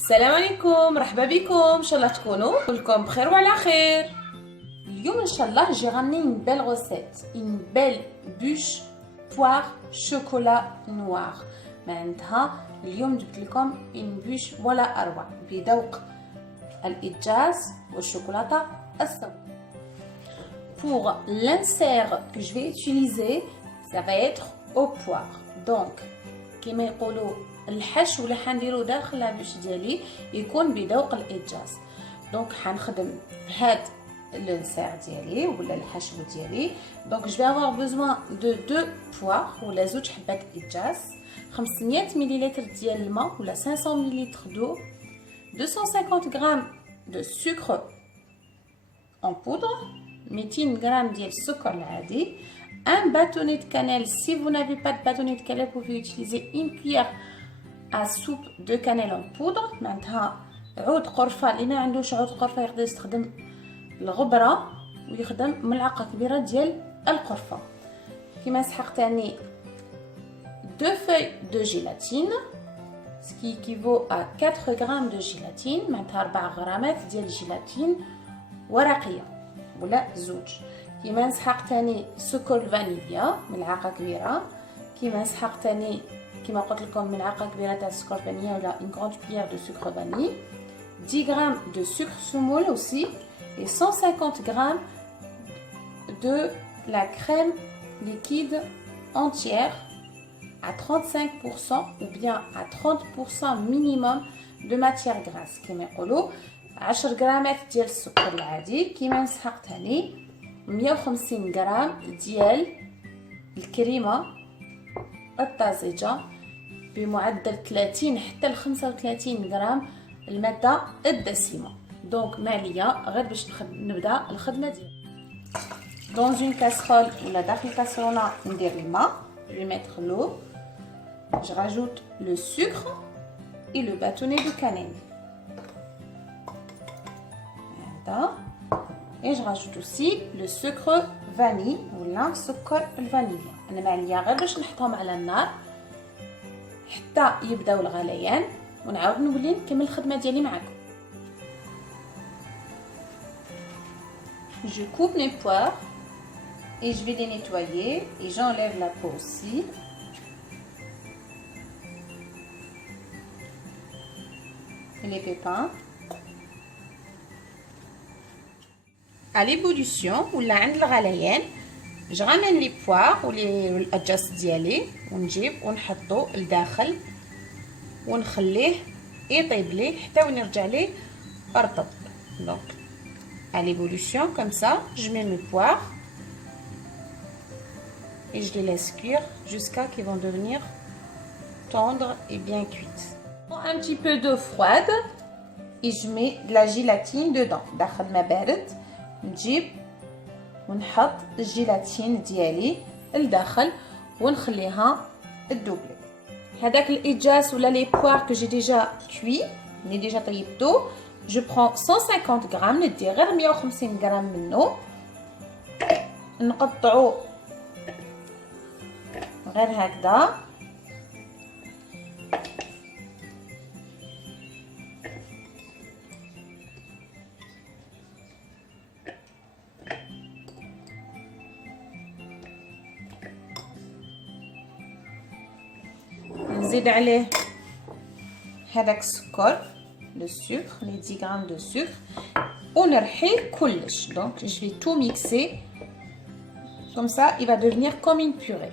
السلام عليكم، مرحبا بكم. ان شاء الله تكونوا كلكم بخير وعلى خير. اليوم ان شاء الله جي رامني une belle recette, une belle bûche poire chocolat noir. معناتها اليوم جبت لكم une bûche ولا اروع بذوق الإدجاز والشوكولاتة السوداء. Pour l'insert que je vais utiliser, ça va être au poire. Donc كما يقولوا الحشو اللي حنديرو داخل لابوش ديالي يكون بذوق الإدجاز. دونك حنخدم هاد الانسير ديالي ولا الحشو ديالي. دونك جو في افوار بوزوان دو دو بوار ولا زوج حبات إدجاز، 500 مليلتر ديال الماء ولا 500 مليلتر دو، 250 غرام دو سكر en poudre، 200 غرام ديال السكر العادي، un bâtonnet de cannelle. Si vous n'avez pas de bâtonnet de cannelle, vous pouvez utiliser une cuillère à soupe de cannelle en poudre. معناتها عود قرفه، اللي ما عندوش عود قرفه يقدر يستخدم الغبره ويخدم ملعقه كبيره ديال القرفه. كيما سحقت ثاني 2 feuilles de gélatine، ce qui équivaut à 4 grammes de gélatine. معناتها 4 غرامات ديال الجيلاتين ورقيه ولا زوج. كيما نسحق ثاني سكر فانيليا ملعقه كبيره. كيما نسحق ثاني كيما قلت لكم ملعقه كبيره تاع سكر فانيليا ولا une grande cuillère de sucre vanille، 10 grammes de sucre semoule aussi et 150 grammes de la crème liquide entière à 35% ou bien à 30% minimum de matière grasse. كيما يقولوا 10 غرامات ديال السكر العادي. كيما نسحق ثاني 150 غرام ديال الكريمه الطازجه بمعدل 30 حتى ل 35 غرام الماده الدسمه. دونك معليا غير باش نبدا الخدمه ديالي. dans une casserole ولا داخل الكاسرونه ندير الماء. je vais mettre l'eau, je rajoute le sucre et le bâtonnet de cannelle. هذا et je rajoute aussi le sucre vanille ولا سكر الفانيليا. انا معليا غير باش نحطهم على النار حتى يبداو الغليان ونعاود نولي نكمل الخدمه ديالي معكم. Je coupe les poires et je vais les nettoyer et j'enlève la peau aussi. Et les pépins. À l'ébullition ولا عند الغليان je ramène les poires والأدجاس ديالي ونجيب ونحطو لداخل ونخليه يطيب ليه حتى ونرجع ليه رطب. Donc à l'ébullition comme ça je mets mes poires et je les laisse cuire jusqu'à qu'ils vont devenir tendres et bien cuites. Un petit peu d'eau froide et je mets de la gélatine dedans. داخل ما بارد نجيب ونحط الجيلاتين ديالي لداخل ونخليها تدوبلي. هذاك الإدجاس ولا لي بوار que j'ai déjà cuit اللي ديجا طيبتو، je prends 150 غرام، ندي غير 150 غرام منه نقطعو غير هكذا. نزيد عليه هذاك السكر le sucre, les 10 grammes de sucre ونرحيه كلش. donc je vais tout mixer comme ça il va devenir comme une purée.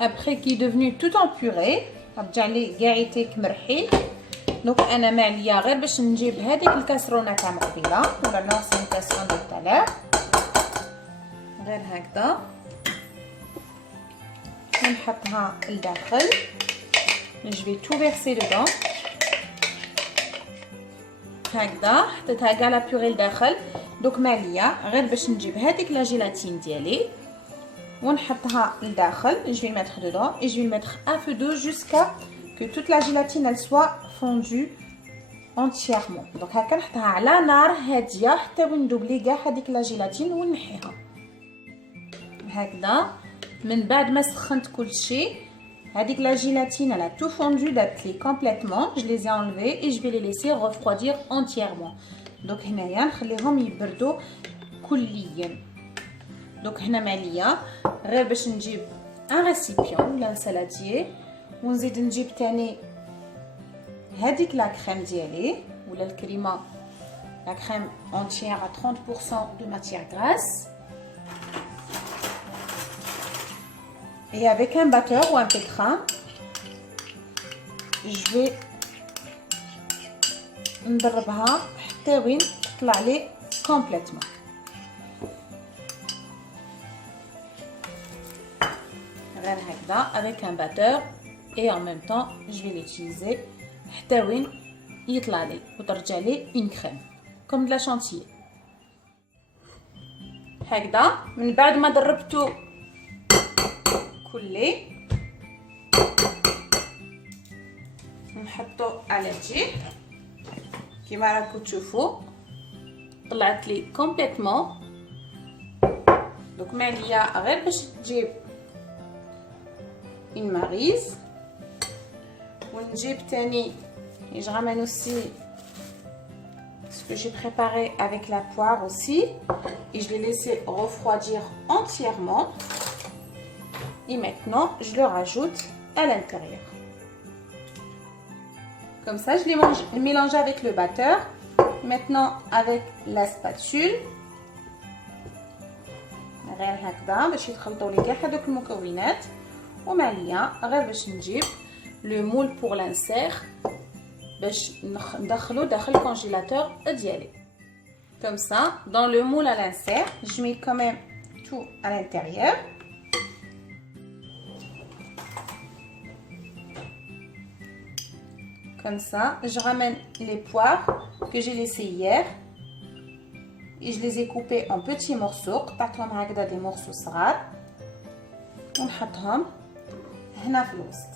après qu'il est devenu tout en purée رجع لي كاع يتيك مرحي. donc انا معليا غير باش نجيب هذيك الكاسرونه تاع مقبله ولا لانسين كاسرونه تاع غير هكذا ونحطها لداخل. je vais tout verser dedans هكذا. حطيتها كاع لا بيوري لداخل. دوك ماليا غير باش نجيب هذيك لا جيلاتين ديالي ونحطها لداخل. je vais le mettre dedans et je vais le mettre à feu doux jusqu'à que toute la gélatine elle soit fondue entièrement. donc هكا نحطها على نار هاديه حتى وندوبلي كاع هذيك لا جيلاتين ونحيها هكذا. من بعد ما سخنت كل شيء Avec la gélatine, elle a tout fondu d'appli complètement. Je les ai enlevés et je vais les laisser refroidir entièrement. Donc, هنايا نخليهم يبردوا كليا. Donc, هنا مالية غير باش نجيب un récipient ولا un saladier ونزيد نجيب تاني هذيك لا كريم ديالي ولا الكريمة la crème entière à 30% de matière grasse. Et avec un batteur ou un pétrin, je vais نضربها حتى وين تطلع لي complètement. غير هكذا avec un batteur et en même temps je vais l'utiliser حتى وين يطلع لي وترجع لي une crème comme de la chantilly. هكذا من بعد ما ضربته كلي نحطو على الجهه كيما راكم تشوفوا طلعت لي كومبليتمون. دوك ما عليا غير باش تجيب une maryse ونجيب تاني je ramène aussi ce que j'ai préparé avec la poire aussi et je l'ai laissé refroidir entièrement. Et maintenant, je le rajoute à l'intérieur. Comme ça, je l'ai mélangé avec le batteur. Maintenant, avec la spatule. غير هكذا باش يتخلطوا لي كاع هذوك المكونات وماليا غير باش نجيب le moule pour l'insert باش ندخلو داخل الكونجيلاتور ديالي. Comme ça, dans le moule à l'insert, je mets quand même tout à l'intérieur. Comme ça, je ramène les poires que j'ai laissées hier et je les ai coupées en petits morceaux. قطعتهم هكذا des morceaux صغار ونحطهم هنا في الوسط.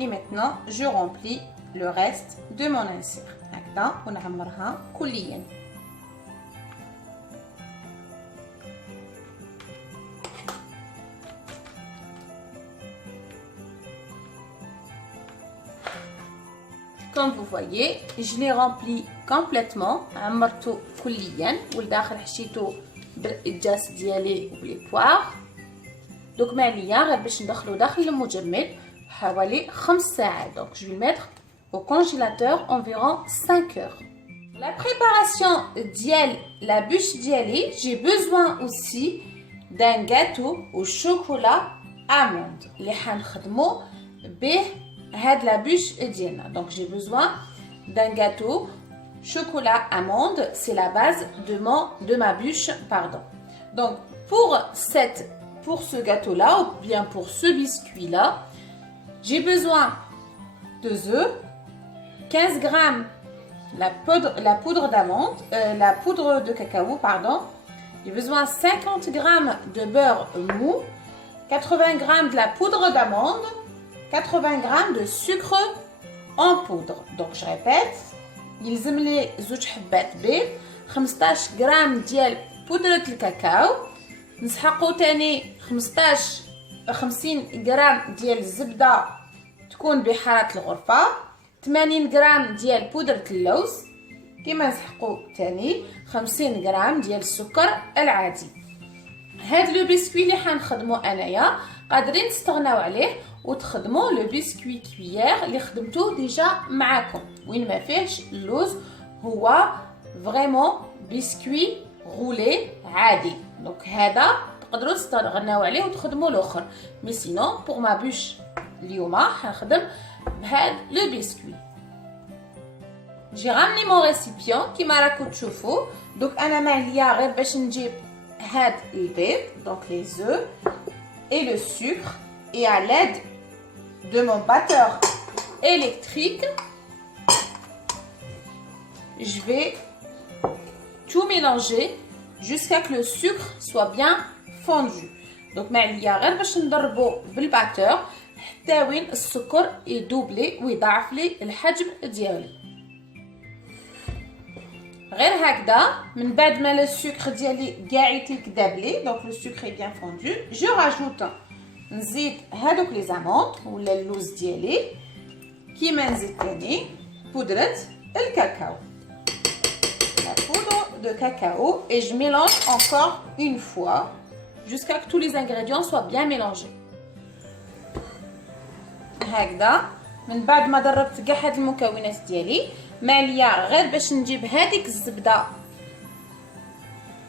Et maintenant, je remplis le reste de mon insert. هكذا ونعمرها كليا. Comme vous voyez, je l'ai rempli complètement. عمرته كليا والداخل حشيته بالإدجاس ديالي وبلي بوار. دوك ما عليا غير باش ندخلو داخل المجمد حوالي 5 ساعات. Donc je vais le mettre au congélateur environ 5 heures. La préparation ديال la bûche ديالي, j'ai besoin aussi d'un gâteau au chocolat amande اللي حنخدمو به هاد la bûche ديالنا. Donc j'ai besoin d'un gâteau chocolat amande, c'est la base de ma bûche, pardon. Donc pour ce gâteau là ou bien pour ce biscuit là, j'ai besoin de œufs, 15 grammes la poudre d'amande, la poudre de cacao, pardon. J'ai besoin 50 grammes de beurre mou, 80 grammes de la poudre d'amande, 80 grammes de sucre en poudre. Donc je répète, يلزم لي زوج حبات بيض، 15 غرام ديال بودرة الكاكاو، نسحقو تاني 50 غرام ديال الزبدة تكون بحرارة الغرفة، 80 غرام ديال بودرة اللوز، كما نسحقو تاني 50 غرام ديال السكر العادي. هاد لو بسكوي اللي حنخدمو انايا قادرين تستغناو عليه وتخدموا لو بسكوي كويير اللي خدمتوه ديجا معاكم وين ما فيهش اللوز، هو فريمون بسكوي غولي عادي. دونك هذا تقدروا تستغناو عليه وتخدموا الاخر. مي سينون بور ما بوش اليوم حنخدم بهذا لو بسكوي. جي رامني مون ريسيبيون كيما راكم تشوفوا. دونك انا معليا غير باش نجيب هاد البيض، دونك لي زو et le sucre, et à l'aide de mon batteur électrique, je vais tout mélanger jusqu'à que le sucre soit bien fondu. Donc معليا غير باش نضربو بالباتور حتى وين السكر يدوبلي ويضاعف لي الحجم ديالي. غير هكذا من بعد ما السكر ديالي كاع يتكداب لي دونك لو سكر اي بيان فوندو جو راجوت نزيد هادوك لي زاموند ولا اللوز ديالي كيما نزيد ثاني بودره الكاكاو la poudre de cacao et je mélange encore une fois jusqu'à ce que tous les ingrédients soient bien mélangés. هكذا من بعد ما ضربت كاع هاد المكونات ديالي ماليه غير باش نجيب هذيك الزبده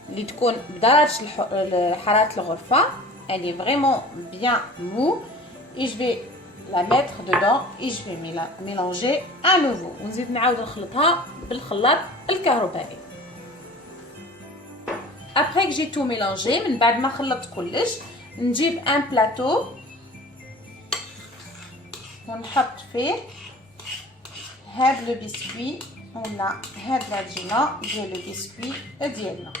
اللي تكون بدرجه حراره الغرفه elle est vraiment bien mou et je vais la mettre dedans et je vais mélanger à nouveau ونزيد نعاود نخلطها بالخلاط الكهربائي. Après que j'ai tout mélangé من بعد ما خلطت كلش نجيب ان بلاطو ونحط فيه هاد لو بسكوي ولا هاد العجينه ديال لو بسكوي ديالنا.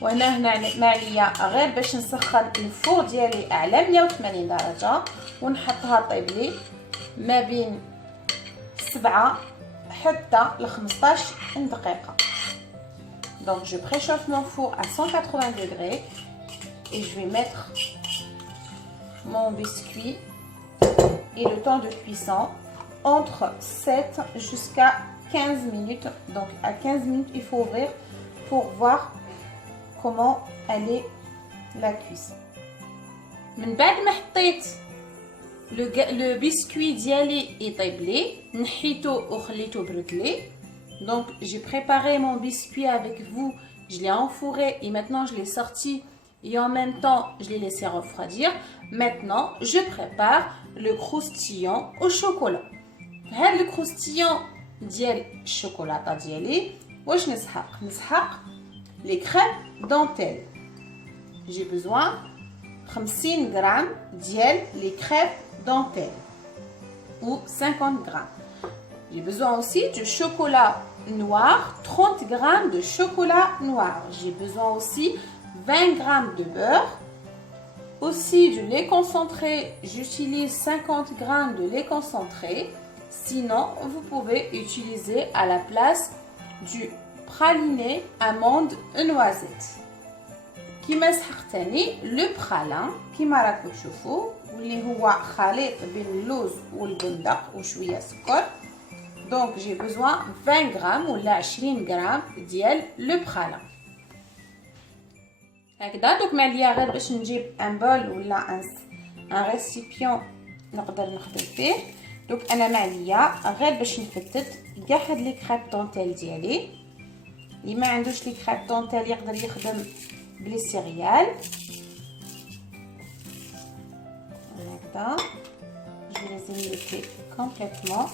وانا هنا معليا غير باش نسخن الفور ديالي اعلى 180 درجه ونحطها طيب لي ما بين 7 حتى ل 15 دقيقه. Donc je préchauffe mon four à 180 degrés et je vais mettre mon biscuit et le temps de cuisson entre 7 jusqu'à 15 minutes. Donc à 15 minutes il faut ouvrir pour voir comment elle est la cuisson. من بعد ما حطيت لو بسكوي ديالي يطيب لي نحيتو وخليتو برد لي. Donc j'ai préparé mon biscuit avec vous, je l'ai enfourré et maintenant je l'ai sorti et en même temps je l'ai laissé refroidir. Maintenant je prépare le croustillant au chocolat. هذا الكروستيون ديال الشوكولاته ديالي واش نسحق les crêpes dentelles. J'ai besoin 50 grammes ديال les crêpes dentelles ou 50 grammes. J'ai besoin aussi du chocolat noir, 30 grammes de chocolat noir. J'ai besoin aussi 20 grammes de beurre. Aussi du lait concentré, j'utilise 50 grammes de lait concentré. Sinon, vous pouvez utiliser à la place du praliné amande noisette. كيما سحقت ثاني لو برالان كيما راكم تشوفوا واللي هو خليط بين اللوز والبندق وشويه سكر. Donc j'ai besoin 20 grammes ou 20 grammes ديال لو برالان. هكذا دوك معليا غير باش نجيب ان بول ولا ان ريسيبيون نقدر نخدم فيه. دوك انا معليا غير باش نفتت كاع هاد لي كريب دونتيل ديالي. اللي ما عندوش لي كريب دونتيل يقدر يخدم بلي سيريال. هكذا je vais les émietter complètement.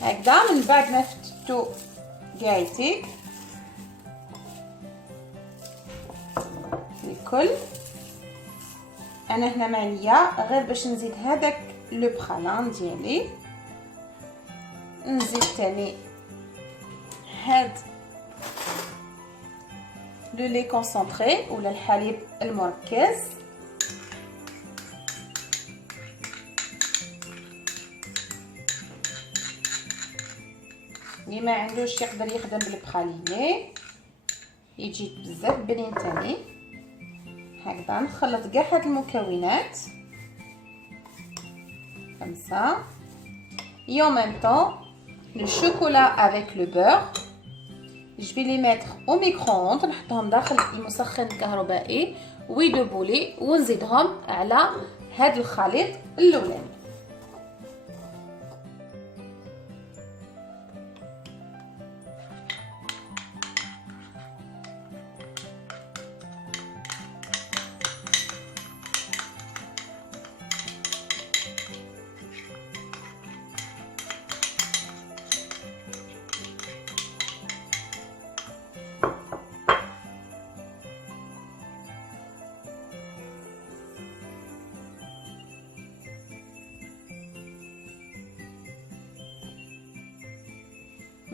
هكذا من بعد ما فتتو كاعيتي الكل انا هنا معليا غير باش نزيد هذاك لو برالان ديالي نزيد ثاني هاد لو لي كونسونطري ولا الحليب المركز. اللي ما عندوش يقدر يخدم بالبخاليني يجي بزاف بنين تاني. هكذا نخلط كاع هاد المكونات comme ça et en même temps le chocolat avec le beurre je vais les mettre au micro-ondes نحطهم داخل المسخن الكهربائي ويدوبولي ونزيدهم على هاد الخليط الاولاني.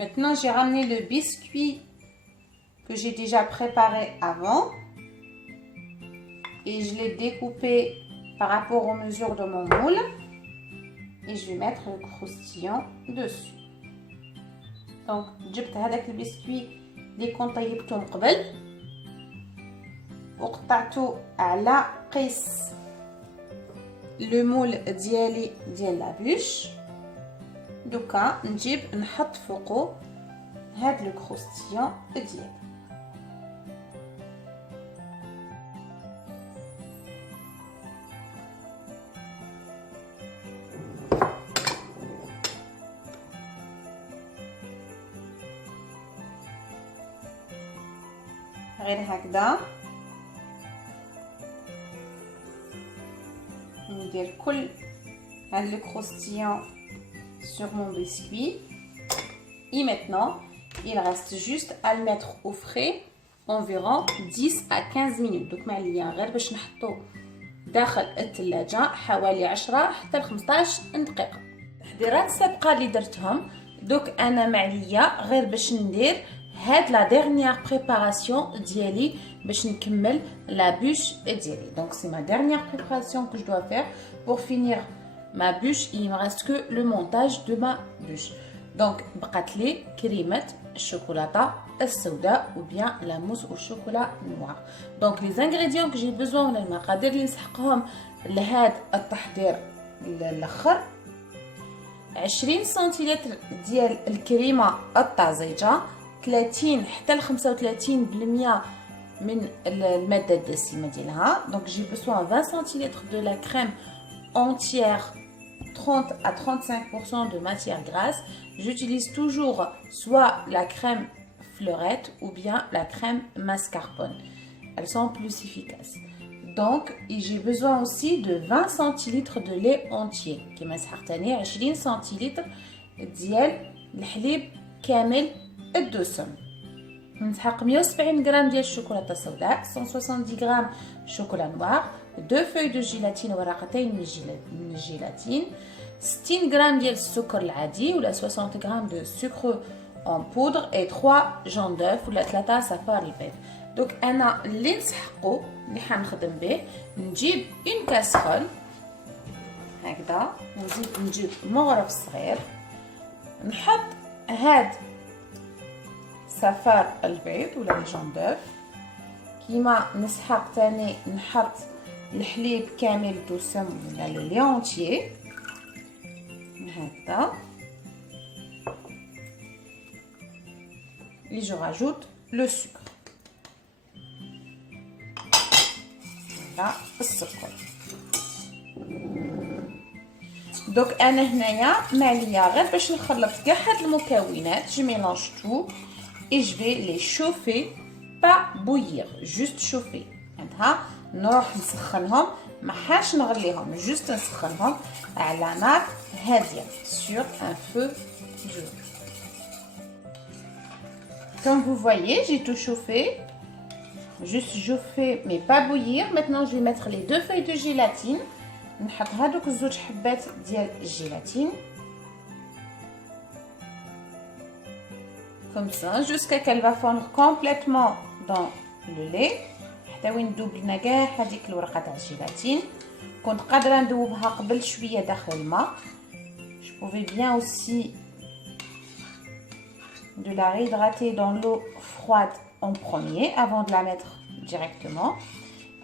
Maintenant, j'ai ramené le biscuit que j'ai déjà préparé avant. et je l'ai découpé par rapport aux mesures de mon moule. Et je vais mettre le croustillant dessus. Donc, جبت هذاك البسكوي اللي كنت طيبته من قبل وقطعته على قيس لو مول ديالي ديال لابوش. دوكا نجيب نحط فوقه هاد لو كروستيون ديالي. غير هكذا ندير كل هاد لو كروستيون sur mon biscuit. Et maintenant, il reste juste à le mettre au frais environ 10 à 15 minutes. Donc معليا غير باش نحطو داخل الثلاجة حوالي 10 حتى ل 15 دقيقة. التحضيرات السابقة اللي درتهم دوك انا معليا غير باش ندير هاد لا dernière préparation ديالي باش نكمل لا بوش ديالي. Donc c'est ma dernière préparation que je dois faire pour finir ma bûche. Il me reste que le montage de ma bûche. Donc بقات لي كريمة الشوكولاتة السوداء ou bien la mousse au chocolat noir. Donc les ingrédients que j'ai besoin ولا المقادير اللي نسحقهم لهاد التحضير الاخر 20 سنتيلتر ديال الكريمة الطازجة، 30 حتى ل 35% من المادة الدسمة ديالها. Donc j'ai besoin 20 centilitres de la crème entière, 30 à 35% de matière grasse. J'utilise toujours soit la crème fleurette ou bien la crème mascarpone. Elles sont plus efficaces. Donc j'ai besoin aussi de 20 centilitres de lait entier. كما سحقتني 20 centilitres ديال الحليب كامل الدسم. نسحق 170 غرام ديال الشوكولاته السوداء، 170 غرام شوكولا نوار، 2 feuilles de gélatine ورقتين من الجيلاتين، 60 غرام ديال السكر العادي ولا 60 غرام de sucre en poudre et 3 jaunes d'œuf ولا 3 صفار البيض. دوك انا اللي نسحقو اللي حنخدم به نجيب اون كاسرول هكذا ونزيد نجيب مغرف صغير نحط هاد صفار البيض ولا الجون دوف كيما نسحق تاني نحط الحليب كامل دسم ولا لو لي اونتيي هكذا et je rajoute le sucre. Voilà السكر. دوك انا هنايا معليا غير باش نخلط كاع هاد المكونات je mélange tout et je vais les chauffer, pas bouillir, juste chauffer. هادها نروح نسخنهم ما حاش نغليهم juste نسخنهم على نار هاديه sur un feu doux. Comme vous voyez, j'ai tout chauffé. Juste chauffer mais pas bouillir. Maintenant je vais mettre les 2 feuilles de gélatine. نحط هادوك الزوج حبات ديال الجيلاتين comme ça jusqu'à qu'elle va fondre complètement dans le lait حتى وين تذوب لنا كاع هذيك الورقه تاع الجيلاتين. كنت قادره نذوبها قبل شويه داخل الماء. Je pouvais bien aussi de la réhydrater dans l'eau froide en premier avant de la mettre directement.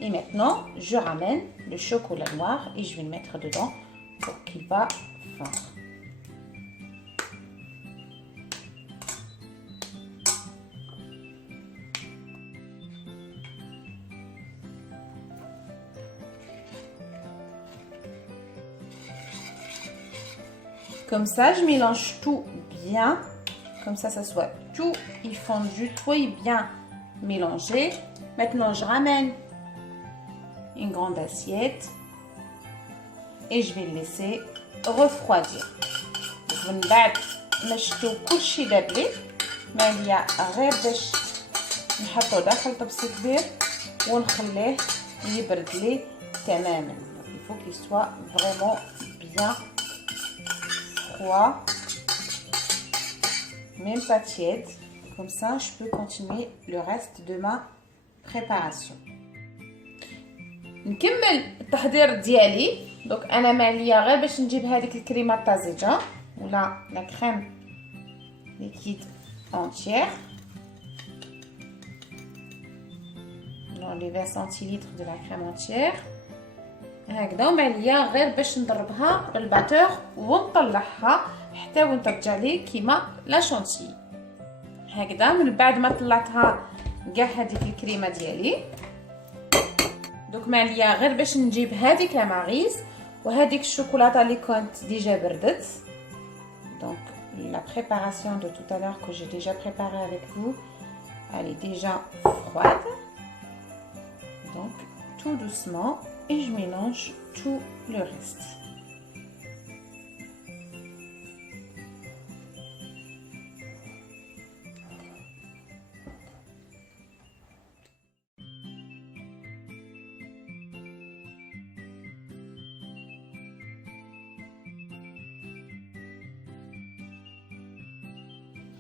Et maintenant, je ramène le chocolat noir et je vais le mettre dedans pour qu'il va fondre. Comme ça, je mélange tout bien. Comme ça soit tout est fondu, tout est bien mélangé. Maintenant, je ramène une grande assiette et je vais le laisser refroidir. من بعد ما شفتو كلشي داب لي ماليا غير باش نحطو داخل طبس كبير ونخليه يبرد لي تماما. Il faut qu'il soit vraiment bien froid, même pas tiède. Comme ça, je peux continuer le reste de ma préparation. نكمل التحضير ديالي. دوك انا ما عليا غير باش نجيب هذيك الكريمه الطازجه ولا لا كريم ليكيد اونتيير دون لي 20 سنتيلتر دو لا كريم اونتيير هكذا. وما عليا غير باش نضربها بالباتور ونطلعها حتى وين ترجع لي كيما لا شونتي هكذا. من بعد ما طلعتها كاع هذيك الكريمه ديالي دوك ما عليا غير باش نجيب هذيك لا ماريز وهذيك الشوكولاته اللي كنت ديجا بردت. Donc la préparation de tout à l'heure que j'ai déjà préparée avec vous, elle est déjà froide. Donc tout doucement et je mélange tout le reste.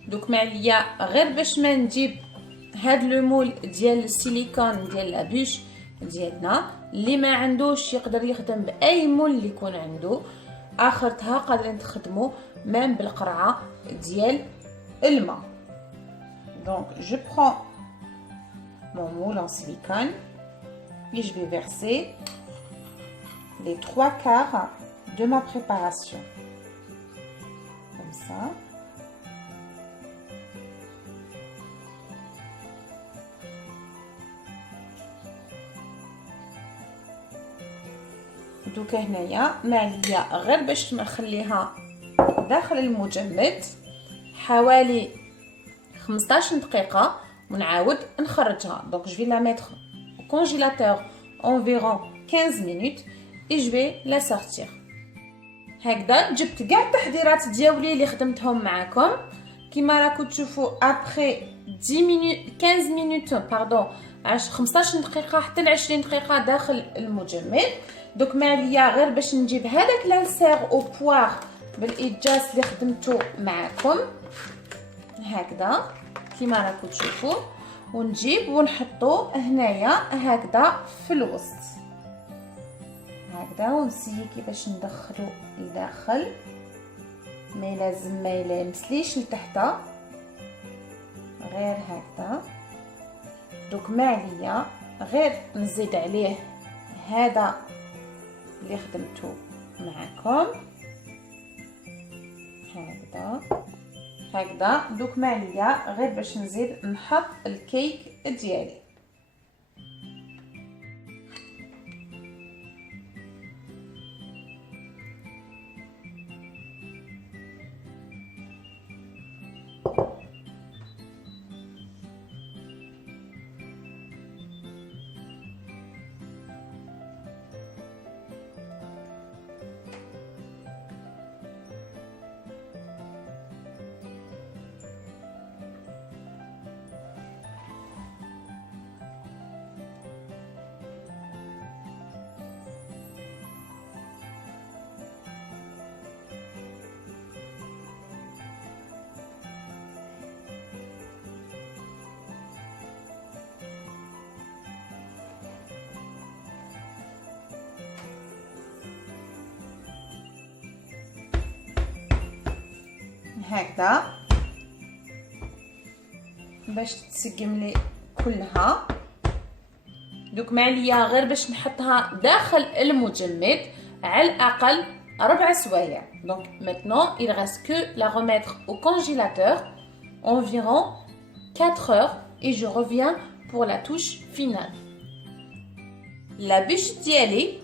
دوك ما عليا غير باش ما نجيب هاد لو مول ديال السيليكون ديال لابوش ديالنا. اللي ما عندوش يقدر يخدم باي مول اللي يكون عنده. اخرتها قادرين تخدموا ميم بالقرعه ديال الماء. دونك جو برون mon moule en silicone et je vais verser les 3/4 de ma préparation comme ça. دوكا هنايا ما عليا غير باش نخليها داخل المجمد حوالي 15 دقيقه ونعاود نخرجها. دونك جو في لا ميتر au congélateur environ 15 minutes et je vais la sortir. هكذا جبت كاع التحضيرات ديالي اللي خدمتهم معكم كيما راكم تشوفوا ابري 10 minutes 15 minutes باردون 15 دقيقه حتى ل 20 دقيقه داخل المجمد. دوك ما عليا غير باش نجيب هذاك لانسير او بوار بالاجاس اللي خدمته معكم هكذا كيما راكم تشوفوا ونجيب ونحطو هنايا هكذا في الوسط هكذا ونسيي كيفاش ندخلو لداخل ما لازم ما يلمسليش لتحت غير هكذا. دوك ما عليا غير نزيد عليه هذا اللي خدمته معكم هكذا. دوك ما عليا غير باش نزيد نحط الكيك ديالي. هكذا باش تتسقم لي كلها. دوك ما عليا غير باش نحطها داخل المجمد على الاقل 4 سوايع. دونك maintenant il reste que la remettre au congélateur environ 4 heures et je reviens pour la touche finale. لا بوش ديالي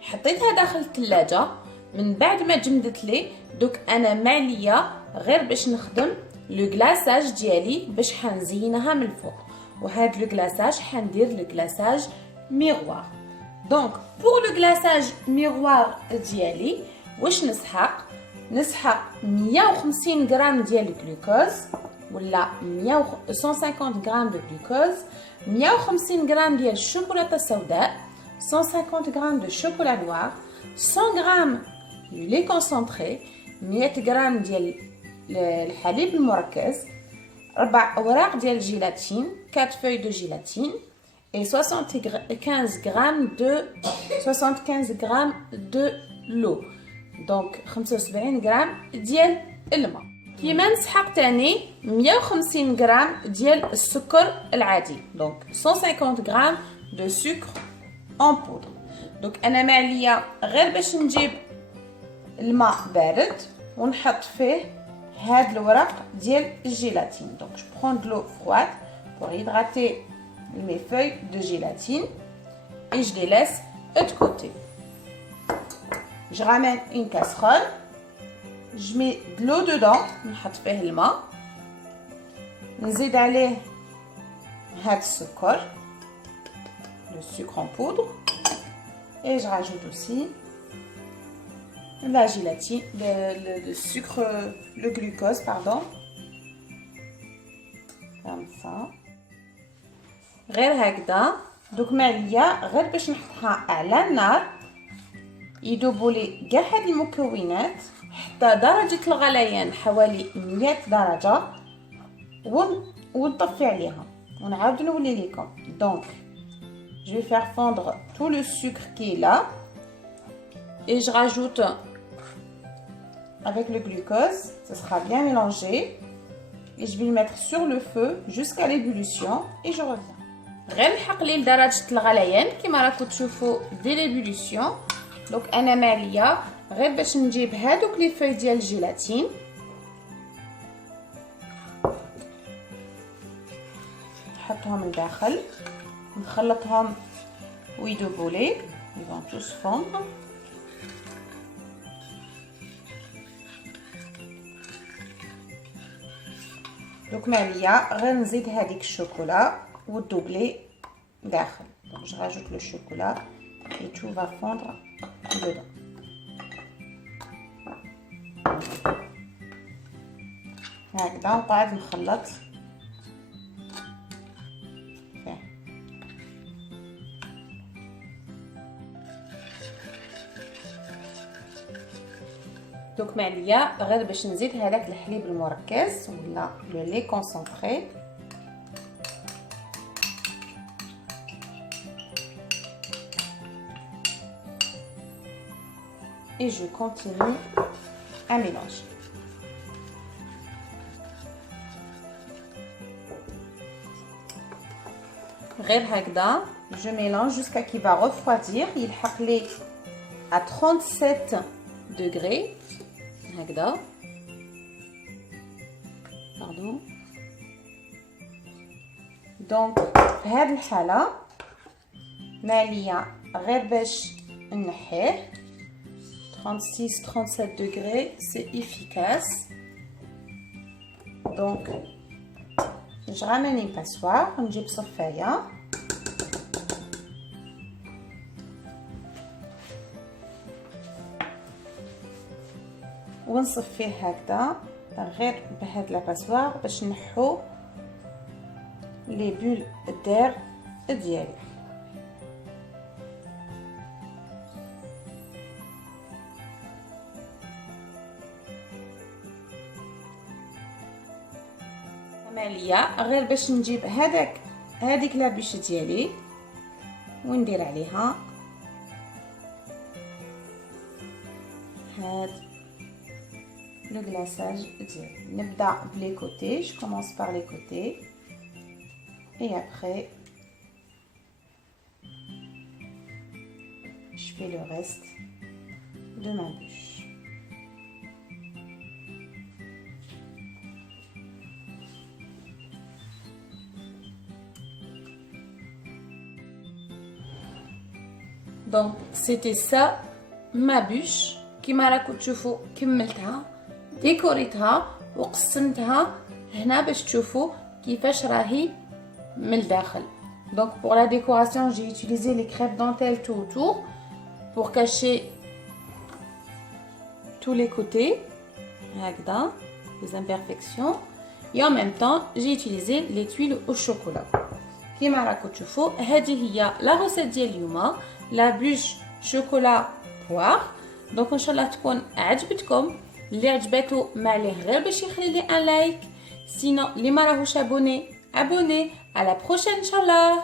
حطيتها داخل الثلاجه من بعد ما جمدت لي. دوك انا ما عليا غير باش نخدم لو غلاساج ديالي باش حنزينها من الفوق. وهاد لو غلاساج حندير لو غلاساج ميغوار. دونك بور لو غلاساج ميغوار ديالي واش نسحق 150 غرام ديال الجلوكوز ولا 150 غرام دو جلوكوز 150 غرام ديال الشوكولاته السوداء 150 غرام دو شوكولا نوار 100 غرام لي كونسونطري 100 غرام ديال الحليب المركز 4 اوراق ديال الجيلاتين 4 فوي دو جيلاتين et 75 grammes de l'eau. Donc 75 grammes ديال الماء. كيما نسحق تاني 150 غرام ديال السكر العادي. Donc 150 grammes de sucre en poudre. Donc انا ما عليا غير باش نجيب الماء بارد ونحط فيه هاد الورق ديال الجيلاتين. Donc je prends de l'eau froide pour hydrater mes feuilles de gélatine et je les laisse de côté. Je ramène une casserole, je mets de l'eau dedans, نحط فيه الماء, نزيد عليه هاد السكر, le sucre en poudre, et je rajoute aussi la gélatine, le sucre, le glucose, pardon, comme ça. غير هكذا. دوك ما عليا غير باش نحطها على النار يذوبوا لي كاع هاد المكونات حتى درجه الغليان حوالي 100 درجه ونطفي عليها ونعاود نولي لكم. Donc je vais faire fondre tout le sucre qui est là et je rajoute avec le glucose, ça sera bien mélangé et je vais le mettre sur le feu jusqu'à l'ébullition et je reviens. غير نحق ليه لدرجه الغليان كيما راكم تشوفوا دي ليبوليسيون. دونك انا ماليه غير باش نجيب هادوك لي فوي ديال الجيلاتين نحطهم لداخل نخلطهم ويذوبوا لي. ils vont tous fondre. دونك ماليه غير نزيد هذيك الشوكولا وتدوبلي داخل. Donc je rajoute le chocolat et tout va fondre dedans. هكذا نقعد نخلط فيه. دوك معليا غير باش نزيد هذاك الحليب المركز ولا لو لي كونسونطري. Et je continue à mélanger. غير هكذا je mélange jusqu'à qu'il va refroidir. يلحق لي à 37 degrés هكذا. Pardon. Donc في هذه الحالة مالية غير باش نحيه 36-37 degrés, c'est efficace. Donc, je ramène une passoire, نجيب صفاية ونصفيه هكذا غير بهاد لا passoire باش نحو لي بول d'air ديالي. عمليه غير باش نجيب هذيك لابيش ديالي وندير عليها هاد لو غلاساج ديالي. نبدا بلي كوتي. je commence par les côtés et après je fais le reste de ma bûche. Donc c'était ça ma bûche. كيما راكم تشوفوا كملتها ديكوريتها وقسمتها هنا باش تشوفوا كيفاش راهي من الداخل. Donc pour la décoration j'ai utilisé les crêpes dentelles tout autour pour cacher tous les côtés هكذا les imperfections et en même temps j'ai utilisé les tuiles au chocolat. كيما راكم تشوفوا هذه هي لا روسيت ديال اليوم لا بوش شوكولا بوار. دونك ان شاء الله تكون عجبتكم. اللي عجبته ما عليه غير باش يخلي لي ان لايك. سينو اللي ما راهوش ابوني على بروشين ان شاء الله.